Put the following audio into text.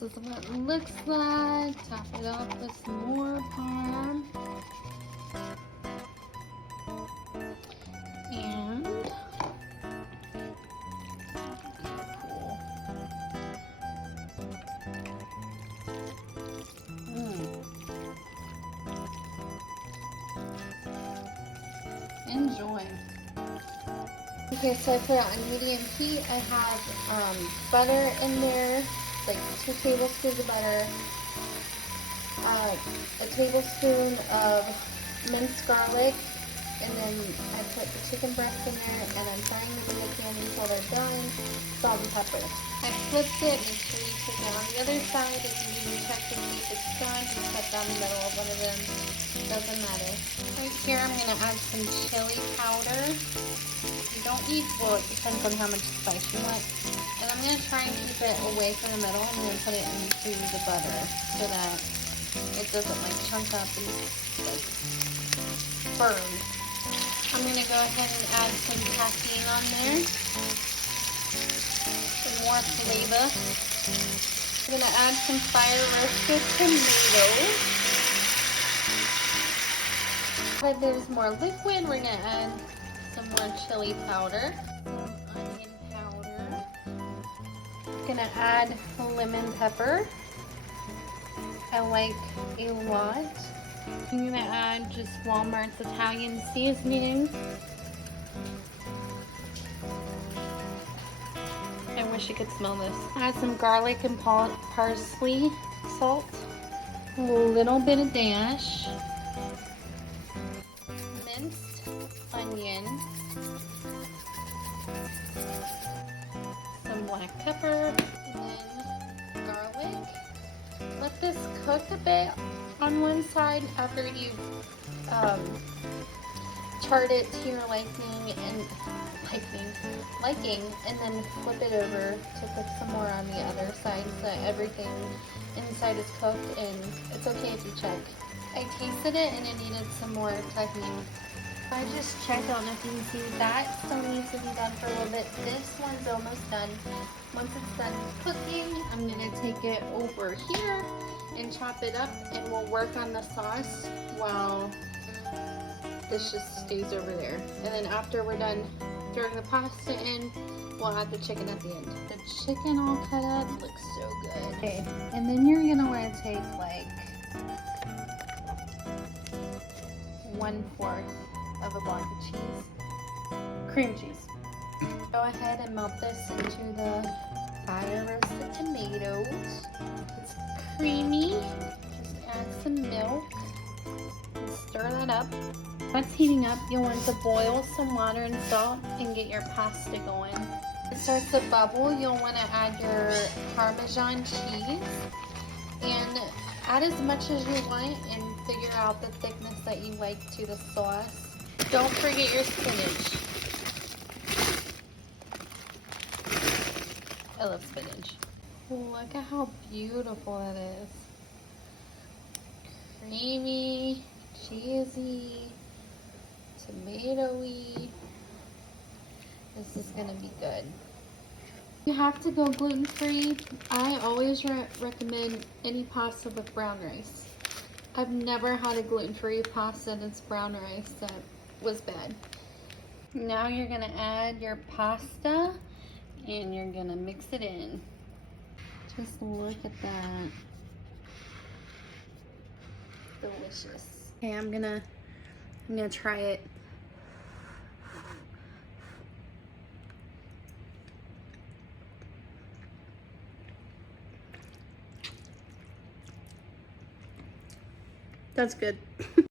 This is what it looks like. Top it off with some more parm. And cool. Enjoy. Okay, so I put it on medium heat. I have butter in there, like 2 tablespoons of butter, a tablespoon of minced garlic, and then I put the chicken breast in there, and I'm frying them in the pan until they're done. Salt and pepper. I flipped it. Make sure you take it on the other side. If you need to check to see if it's done, just cut down the middle of one of them. Doesn't matter. Right here, I'm gonna add some chili powder. You don't need, well, it depends on how much spice you want. And I'm going to try and keep it away from the middle. I'm going to put it into the butter so that it doesn't like chunk up and like burn. I'm going to go ahead and add some caffeine on there. Some more flavor. I'm going to add some fire roasted tomatoes. If there's more liquid, we're going to add some more chili powder, some onion powder. Gonna add lemon pepper. I like a lot. I'm gonna add just Walmart's Italian seasoning. I wish you could smell this. Add some garlic and parsley, salt, a little bit of dash, minced onion, some black pepper, and then garlic. Let this cook a bit on one side after you've charred it to your liking, and then flip it over to cook some more on the other side so that everything inside is cooked. And it's okay if you check. I tasted it and it needed some more cooking. I just checked. I don't know if you can see that still needs to be done for a little bit. This one's almost done. Once it's done cooking, I'm going to take it over here and chop it up, and we'll work on the sauce while this just stays over there. And then after we're done throwing the pasta in, we'll add the chicken at the end. The chicken all cut up looks so good. Okay, and then you're going to want to take like 1/4 of a block of cheese, cream cheese. Go ahead and melt this into the fire roasted tomatoes. It's creamy. Just add some milk and stir that up. When it's heating up, you'll want to boil some water and salt and get your pasta going. When it starts to bubble, you'll want to add your Parmesan cheese and add as much as you want and figure out the thickness that you like to the sauce. Don't forget your spinach. I love spinach. Look at how beautiful that is. Creamy, cheesy, tomatoey. This is gonna be good. You have to go gluten-free. I always recommend any pasta with brown rice. I've never had a gluten-free pasta that's brown rice that was bad. Now you're gonna add your pasta and you're gonna mix it in. Just look at that. Delicious. Okay, I'm gonna try it. That's good.